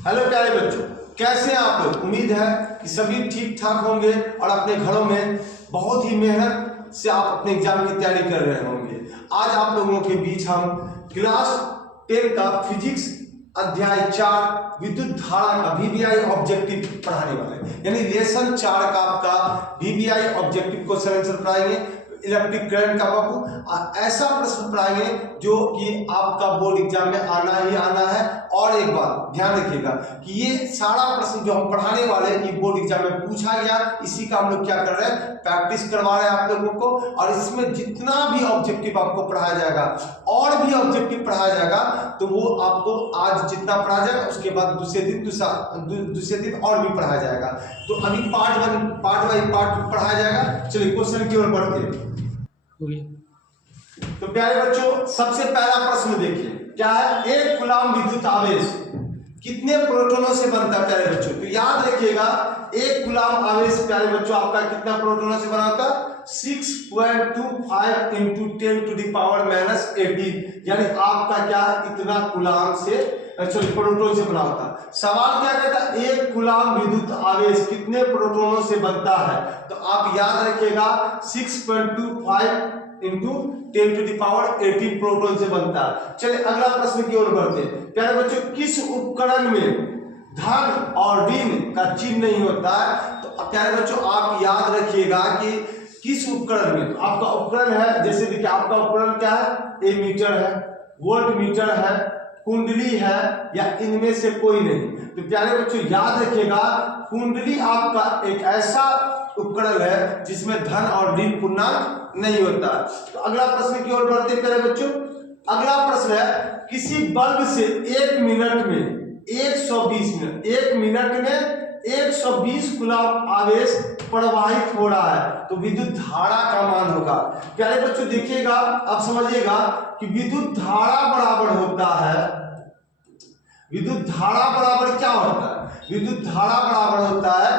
Hello प्यारे बच्चों, कैसे हैं आप लोग। उम्मीद है कि सभी ठीक ठाक होंगे और अपने घरों में बहुत ही मेहनत से आप अपने एग्जाम की तैयारी कर रहे होंगे। आज आप लोगों के बीच हम क्लास 10 का फिजिक्स अध्याय 4 विद्युत धारा का VVI ऑब्जेक्टिव पढ़ाने वाले हैं। यानी लेसन 4 का आपका VVI ऑब्जेक्टिव क्वेश्चन आंसर पढ़ाएंगे, इलेक्ट्रिक करंट का बाबू ऐसा प्रश्न पढ़ाएंगे जो कि आपका बोर्ड एग्जाम में आना ही आना है। और एक बात ध्यान रखिएगा कि ये सारा प्रश्न जो हम पढ़ाने वाले हैं ये बोर्ड एग्जाम में पूछा गया, इसी का हम लोग क्या कर रहे हैं, प्रैक्टिस करवा रहे हैं आप लोगों को। और इसमें जितना भी ऑब्जेक्टिव आपको पढ़ाया जाएगा और भी ऑब्जेक्टिव पढ़ाया जाएगा तो वो आपको आज जितना पढ़ाया जाएगा उसके बाद दूसरे दिन और भी पढ़ाया जाएगा। तो अभी पार्ट बाई पार्ट पढ़ाया जाएगा। चलिए क्वेश्चन की ओर बढ़ते हैं। तो प्यारे बच्चों, सबसे पहला प्रश्न देखिए क्या है, एक कूलम विद्युत आवेश कितने प्रोटॉनों से बनता है प्यारे बच्चों। तो याद रखिएगा एक कूलम आवेश प्यारे बच्चों आपका कितना प्रोटॉनों से बना होता है, 6.25 × 10⁻⁻18। यानी आपका क्या इतना कूलम से प्रोटॉन से बना होता है। सवाल क्या कहता है, एक कूलम विद्युत आवेश कितने प्रोटॉनों से बनता है। तो आप याद रखिएगा 6.25 × 10⁻18 प्रोटॉन से बनता है। चलिए अगला प्रश्न की ओर बढ़ते हैं। प्यारे बच्चों, किस उपकरण में धन और ऋण का चिन्ह नहीं होता है। तो प्यारे बच्चों आप याद रखिएगा कि किस उपकरण में, तो आपका उपकरण है, जैसे देखिए आपका उपकरण क्या है, एमीटर है, वोल्ट मीटर है, कुंडली है, या इनमें से कोई नहीं। तो प्यारे बच्चों याद रखिएगा कुंडली आपका एक ऐसा उपकरण है जिसमें धन और ऋण पूर्णांक नहीं होता। तो अगला प्रश्न की ओर बढ़ते हैं प्यारे बच्चों। अगला प्रश्न है, किसी बल्ब से 1 मिनट में 120 कूलम आवेश प्रवाहित हो रहा है तो विद्युत धारा का मान होगा। प्यारे बच्चों देखिएगा, अब समझिएगा कि विद्युत धारा बराबर होता है, विद्युत धारा बराबर क्या होता है, विद्युत धारा बराबर होता है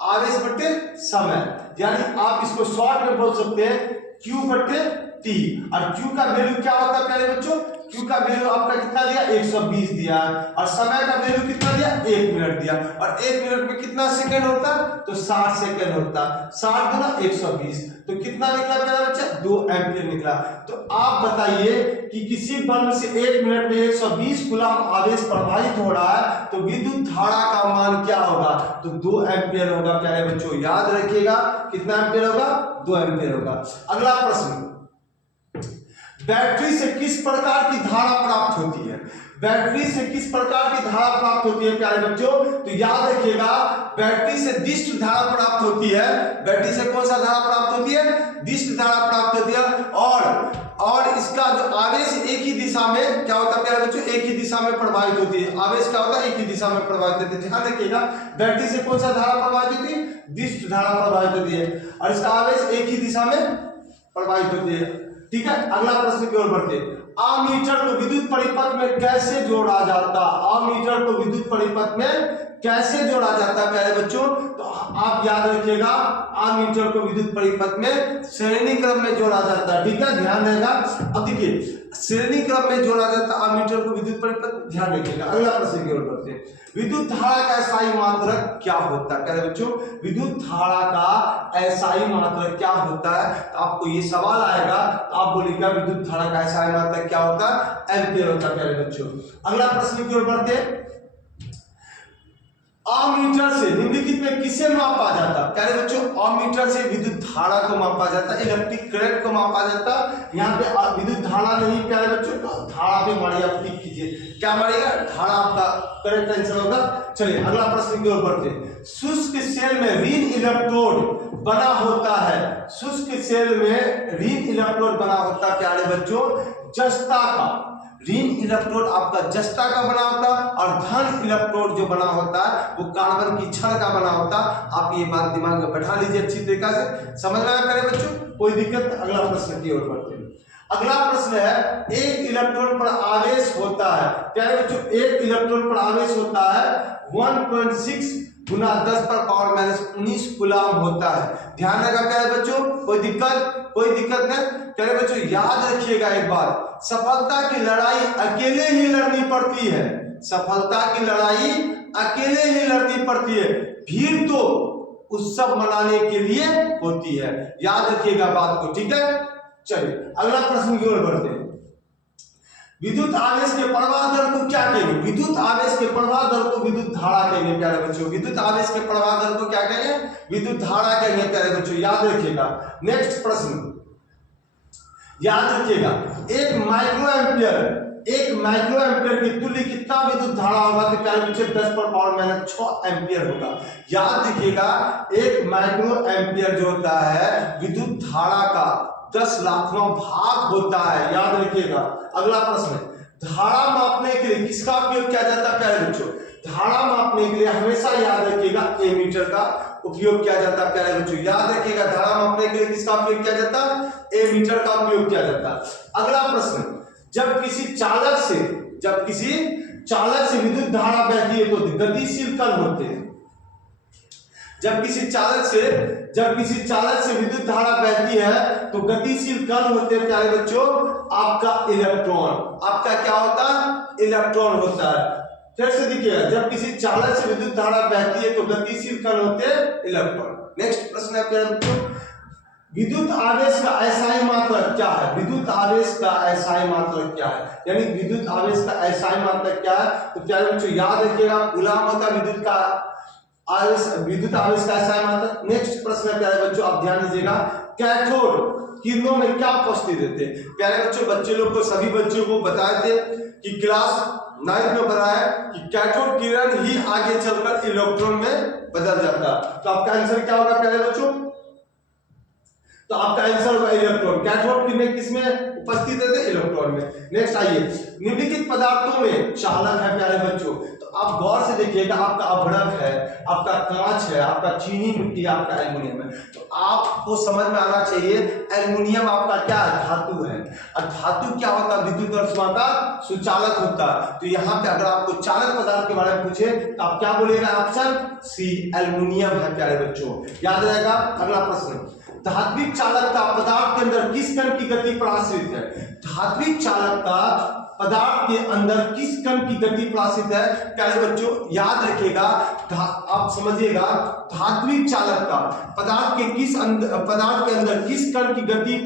आवेश बटे समय। यानी आप इसको शॉर्ट में बोल सकते हैं Q/T। और Q का वैल्यू क्या होता है प्यारे बच्चों, Q का वैल्यू आपका कितना दिया, 120 दिया, और समय का वैल्यू कितना दिया, 1 मिनट दिया। और 1 मिनट में कितना सेकंड होता है, तो 60 सेकंड होता है। 60 गुना 120 तो कितना निकला प्यारा बच्चा, 2 एम्पीयर निकला। तो आप बताइए कि किसी बल्ब से 1 मिनट में 120 कूलम आवेश प्रवाहित हो रहा है तो विद्युत धारा का मान क्या होगा, तो 2 एम्पीयर होगा। प्यारे बच्चों याद रखिएगा कितना एम्पीयर होगा, 2 एम्पीयर होगा। अगला प्रश्न, बैटरी से किस प्रकार की धारा प्राप्त होती है, बैटरी से किस प्रकार की धारा प्राप्त होती है प्यारे बच्चों। तो याद रखिएगा बैटरी से दिष्ट धारा प्राप्त होती है। बैटरी से कौन सा धारा प्राप्त होती है, दिष्ट धारा प्राप्त होती है। और इसका जो आवेश एक ही दिशा में क्या होता है प्यारे बच्चों, एक ही दिशा में प्रवाहित होती है। आवेश क्या होता है, एक ही दिशा में प्रवाहित होती है। ध्यान रखिएगा बैटरी से कौन सा धारा प्रवाहित होती है, दिष्ट धारा प्रवाहित होती है, और इसका आवेश एक ही दिशा में प्रवाहित होती है। ठीक है, अगला प्रश्न की ओर बढ़ते हैं। अमीटर को विद्युत परिपथ में कैसे जोड़ा जाता, अमीटर को विद्युत परिपथ में कैसे जोड़ा जाता है प्यारे बच्चों। तो आप याद रखिएगा अमीटर को विद्युत परिपथ में श्रेणी क्रम में जोड़ा जाता है। ठीक है, ध्यान रहेगा। अब देखिए श्रेणी क्रम में जोड़ा जाता है अमीटर को विद्युत परिपथ, ध्यान रखिएगा। अगला प्रश्न की ओर बढ़ते हैं। विद्युत धारा का एसआई मात्रक क्या होता है प्यारे बच्चों, विद्युत धारा का एसआई मात्रक क्या होता है। तो आपको ये सवाल आएगा तो आप बोलिएगा विद्युत धारा का एसआई मात्रक क्या होता है, एम्पीयर होता है प्यारे बच्चों। अगला प्रश्न की ओर बढ़ते हैं। अमीटर से निम्नलिखित में किसे मापा जाता है प्यारे बच्चों, अमीटर से विद्युत धारा को मापा जाता है, इलेक्ट्रिक करंट को मापा जाता है। यहाँ पे विद्युत धारा नहीं प्यारे बच्चों, तो धारा पे मारिए, आप टिक कीजिए, क्या मारिएगा, धारा आपका करेक्ट आंसर होगा। चलिए अगला प्रश्न की ओर बढ़ते हैं। शुष्क सेल में ऋण इलेक्ट्रोड बना होता है, शुष्क सेल में ऋण इलेक्ट्रोड बना होता है प्यारे बच्चों जस्ता का, ऋण इलेक्ट्रोड आपका जस्ता का बना होता है, और धन इलेक्ट्रोड जो बना होता है वो कार्बन की छड़ का बना होता है। आप ये बात दिमाग में बैठा लीजिए अच्छी तरीके से, समझ में आया प्यारे बच्चों, कोई दिक्कत। अगला प्रश्न की ओर बढ़ते हैं। अगला प्रश्न है, एक इलेक्ट्रॉन पर आवेश होता है प्यारे बच्चों, एक इलेक्ट्रॉन पर आवेश होता है 1.6 × 10⁻⁻19 कूलम होता है। ध्यान रखा प्यारे बच्चों, कोई दिक्कत कोई दिक्कत नहीं। प्यारे बच्चों याद रखिएगा एक बात, सफलता की लड़ाई अकेले ही लड़नी पड़ती है, सफलता की लड़ाई अकेले ही लड़नी पड़ती है, भीड़ तो उत्सव मनाने के लिए होती है। याद रखिएगा बात को, ठीक है। चलिए अगला प्रश्न की ओर बढ़ते हैं। विद्युत आवेश के प्रवाह दर को क्या कहेंगे? विद्युत आवेश के प्रवाह दर को विद्युत धारा कहेंगे प्यारे बच्चों। विद्युत आवेश के प्रवाह दर को क्या कहेंगे? विद्युत धारा कहेंगे प्यारे बच्चों, याद रखिएगा। नेक्स्ट प्रश्न याद रखिएगा, एक माइक्रो एम्पियर की तुल्य कितना विद्युत धारा होगा? तो प्यारे बच्चों 10⁻⁻6 एम्पियर होगा। याद रखिएगा एक माइक्रो एम्पियर जो होता है विद्युत धारा का 10 लाखवां भाग होता है, याद रखिएगा। अगला प्रश्न है, धारा मापने के लिए किसका उपयोग किया जाता है प्यारे बच्चों? धारा मापने के लिए हमेशा याद रखिएगा एमीटर का उपयोग किया जाता है प्यारे बच्चों, याद रखिएगा। धारा मापने के लिए किसका उपयोग किया जाता है? एमीटर का उपयोग किया जाता है। अगला प्रश्न, जब किसी चालक से विद्युत धारा बहती है तो गतिशील कण होते हैं। जब किसी चालक से विद्युत धारा बहती है तो गतिशील कण होते हैं प्यारे बच्चों आपका इलेक्ट्रॉन। आपका क्या होता है? इलेक्ट्रॉन होता है। फिर से देखिएगा, जब किसी चालक से विद्युत धारा बहती है तो गतिशील कण होते हैं इलेक्ट्रॉन। नेक्स्ट प्रश्न है प्यारे बच्चों, विद्युत आवेश का अस्थायी मात्रक क्या है? विद्युत आवेश का अस्थायी मात्रक क्या है? यानी विद्युत आवेश का अस्थायी मात्रक क्या है? तो प्यारे बच्चों याद रखिएगा कूलम होता है विद्युत आवेश का अस्थायी मात्रक। नेक्स्ट प्रश्न है प्यारे बच्चों, आप ध्यान दीजिएगा, कैथोड किरणों में क्या उपस्थित रहते हैं? प्यारे बच्चों सभी बच्चों को बताए थे कि क्लास 9 में बताया कि कैथोड किरण ही आगे चलकर इलेक्ट्रॉन में बदल जाता है। तो आपका आंसर क्या होगा प्यारे बच्चों? तो आपका आंसर होगा इलेक्ट्रॉन। कैथोड किरणें किसमें उपस्थित रहते हैं? इलेक्ट्रॉन में। नेक्स्ट आइए, निम्नलिखित पदार्थों में चालक है प्यारे बच्चों। तो आप गौर से देखिएगा, आपका अभ्रक है, आपका कांच है, आपका चीनी मिट्टी, आपका एल्युमिनियम है। तो आपको समझ में आना चाहिए एल्युमिनियम आपका क्या है? धातु है। और धातु क्या होता है? विद्युत अर्थमा का सुचालक होता है। तो यहाँ पे अगर आपको चालक पदार्थ के बारे में पूछे तो आप क्या बोलेगा? ऑप्शन सी एल्युमिनियम है प्यारे बच्चों, याद रहेगा। अगला प्रश्न, धात्विक चालकता पदार्थ के अंदर किस कण की गति पर आश्रित है? धात्विक चालकता पदार्थ के अंदर किस कण की गति पर आश्रित है? प्यारे बच्चों याद रखिएगा, आप समझिएगा, धात्विक चालकता पदार्थ के अंदर किस कण की गति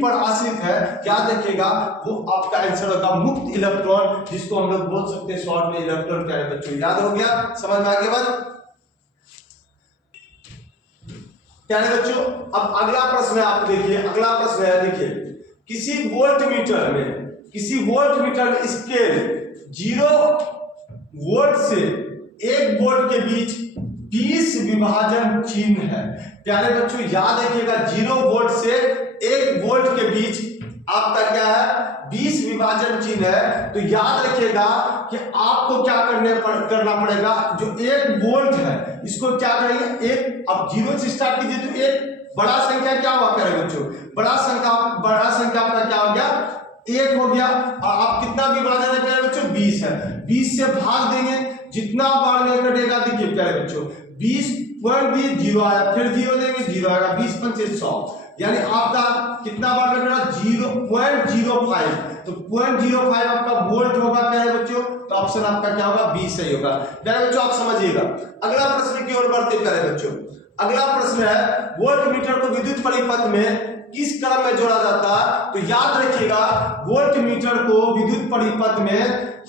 पर आश्रित है? याद रखिएगा वो आपका आंसर होगा मुक्त इलेक्ट्रॉन, जिसको हम लोग बोल सकते हैं शॉर्ट में इलेक्ट्रॉन। प्यारे बच्चों याद हो गया, समझ में आ गया बात? प्यारे बच्चों अब अगला प्रश्न है, आप देखिए अगला प्रश्न है, देखिए किसी वोल्ट मीटर में स्केल 0 वोल्ट से 1 वोल्ट के बीच 20 विभाजन चिन्ह है। प्यारे बच्चों याद रखिएगा 0 वोल्ट से 1 वोल्ट के बीच आपका क्या है? 20 विभाजन चिन्ह है। तो याद रखिएगा कि आपको क्या करना पड़ेगा, जो 1 वोल्ट है इसको क्या करेंगे? अब 0 से स्टार्ट कीजिए तो एक बड़ा संख्या क्या हुआ प्यारे बच्चों? बड़ा संख्या आपका क्या हो गया? 1 हो गया। और आप कितना विभाजन है प्यारे बच्चों? 20 है। 20 से भाग देंगे, जितना बार में कटेगा देखिए प्यारे बच्चों 20 पॉइंट दिए 0 आया, फिर 0 देंगे 0 आएगा, 20 पंचे 100, यानी आपका कितना बार में कटेगा? 0.05। तो 0.05 आपका वोल्ट होगा प्यारे बच्चों। तो ऑप्शन आपका क्या होगा? 20 सही होगा। प्यारे बच्चों आप समझिएगा। अगला प्रश्न की ओर बढ़ते प्यारे बच्चों। अगला प्रश्न है, वोल्ट मीटर को विद्युत परिपथ में किस क्रम में जोड़ा जाता है? तो याद रखिएगा वोल्ट मीटर को विद्युत परिपथ में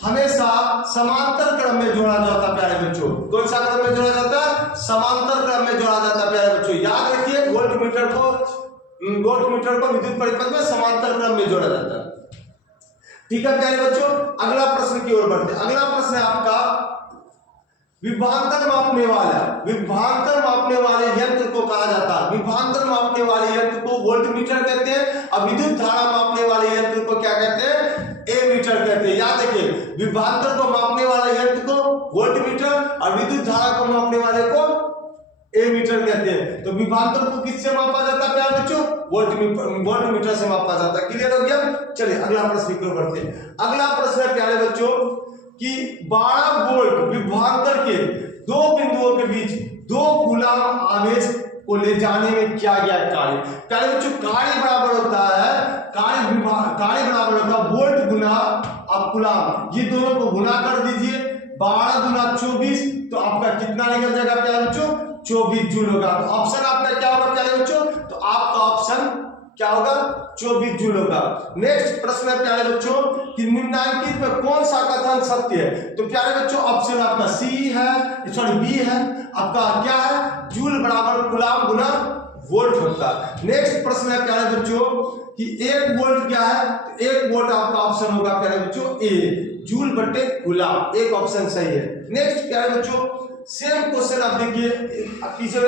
हमेशा समांतर क्रम में जोड़ा जाता है प्यारे बच्चों। कौन सा क्रम में जोड़ा जाता है? समांतर क्रम में जोड़ा जाता है प्यारे बच्चों। याद रखिए वोल्ट मीटर को विद्युत परिपथ में समांतर क्रम में जोड़ा जाता है। ठीक है प्यारे बच्चों, अगला प्रश्न की ओर बढ़ते हैं। अगला प्रश्न है आपका, विभवांतर मापने वाले यंत्र को कहा जाता है? विभवांतर मापने वाले यंत्र को वोल्टमीटर कहते हैं, और विद्युत धारा मापने वाले यंत्र को क्या कहते हैं? एमीटर कहते हैं। याद रखिए विभवांतर को मापने वाले यंत्र को वोल्टमीटर और विद्युत धारा को मापने वाले को एमीटर कहते हैं। तो विभवांतर को किससे मापा जाता है प्यारे बच्चों? वोल्टमीटर से मापा जाता है। क्लियर हो गया? चलिए अगला प्रश्न की ओर बढ़ते हैं। अगला प्रश्न है प्यारे बच्चों कि 12 वोल्ट विभवांतर के 2 बिंदुओं के बीच 2 कूलम आवेश को ले जाने में किया गया कार्य। प्यारे बच्चों कार्य बराबर होता है, कार्य बराबर होता है वोल्ट गुना आप कूलाम, ये दोनों को गुना कर दीजिए, 12 गुना 24, तो आपका कितना निकल जाएगा प्यारे बच्चों, 24 जूल होगा। तो ऑप्शन आपका क्या होगा प्यारे बच्चों, तो आपका ऑप्शन क्या होगा, 24 जूल होगा। नेक्स्ट प्रश्न है प्यारे बच्चों कि निम्नलिखित में कौन सा कथन सत्य है, तो प्यारे बच्चों ऑप्शन आपका सी है, सॉरी बी है, आपका क्या है, जूल बराबर कूलाम गुना वोल्ट होता है। नेक्स्ट प्रश्न है प्यारे बच्चों कि 1 वोल्ट क्या है, तो 1 वोल्ट आपका ऑप्शन होगा प्यारे बच्चों ए, जूल बटे कूलाम, एक ऑप्शन सही है। नेक्स्ट प्यारे बच्चों सेम क्वेश्चन आप देखिए पीछे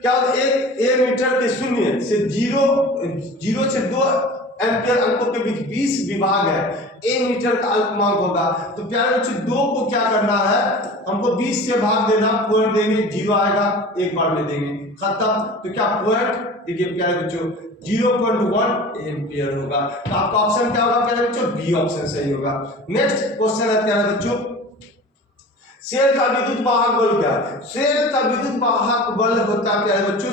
क्या होता है, एक मीटर के शून्य से जीरो से 2 एम्पियर अंकों के बीच 20 विभाग है, ए मीटर का अल्पमांक होगा। तो प्यारे बच्चों 2 को क्या करना है, हमको 20 से भाग देना, पॉइंट देंगे, 0 आएगा, एक बार में देंगे, खत्म। तो क्या पॉइंट देखिए प्यारे बच्चों 0.1 एम्पियर होगा। तो आपका ऑप्शन क्या होगा प्यारे बच्चों, बी ऑप्शन सही होगा। नेक्स्ट क्वेश्चन है प्यारे बच्चों सेल का विद्युत वाहक बल क्या है, सेल का विद्युत वाहक बल होता है प्यारे बच्चों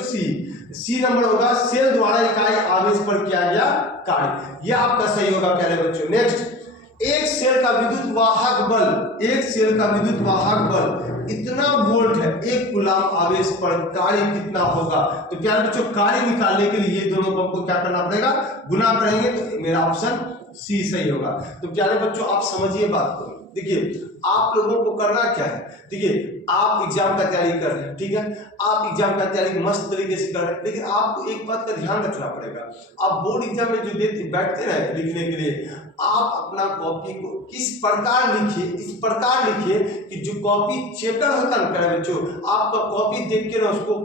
सी नंबर होगा, सेल द्वारा इकाई आवेश पर किया गया कार्य, यह आपका सही होगा प्यारे बच्चों। नेक्स्ट एक सेल का विद्युत वाहक बल, एक सेल का विद्युत वाहक बल इतना वोल्ट है, 1 कूलाम आवेश पर कार्य कितना होगा। तो प्यारे बच्चों कार्य निकालने के लिए ये दोनों को हमको क्या करना पड़ेगा, गुना करेंगे, तो मेरा ऑप्शन सी सही होगा। तो प्यारे बच्चों आप समझिए बात को, देखिए आप लोगों को करना क्या है, देखिए आप एग्जाम का तैयारी कर रहे हैं, ठीक है, आप एग्जाम का तैयारी मस्त तरीके से कर रहे हैं, लेकिन आपको एक बात का ध्यान रखना पड़ेगा, आप बोर्ड एग्जाम में जो बैठते रहे लिखने के लिए, आप अपना कॉपी को किस प्रकार लिखिए, इस प्रकार लिखिए कि जो कॉपी चेकर होता है ना बच्चों, आपका कॉपी देख के ना उसको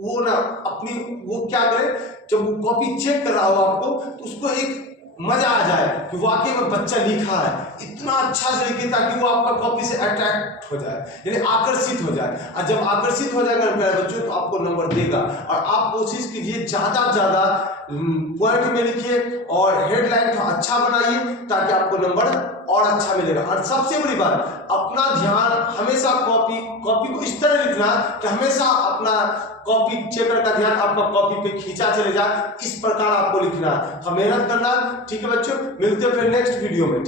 वो ना अपनी वो क्या करे, जब वो कॉपी चेक कर रहा हो आपको, तो उसको एक मजा आ जाए कि वाकई में बच्चा लिखा है, इतना अच्छा से लिखे ताकि वो आपका कॉपी से अट्रैक्ट हो जाए, यानी आकर्षित हो जाए। और जब आकर्षित हो जाएगा प्यारे बच्चों तो आपको नंबर देगा। और आप कोशिश कीजिए ज्यादा ज्यादा पॉइंट में लिखिए और हेडलाइन अच्छा बनाइए ताकि आपको नंबर और अच्छा मिलेगा। और सबसे बड़ी बात, अपना ध्यान हमेशा कॉपी को इस तरह लिखना कि हमेशा अपना कॉपी चेकर का ध्यान आपका कॉपी पे खींचा चले जाए, इस प्रकार आपको लिखना है, मेहनत करना, ठीक है बच्चों। मिलते हैं फिर नेक्स्ट वीडियो में।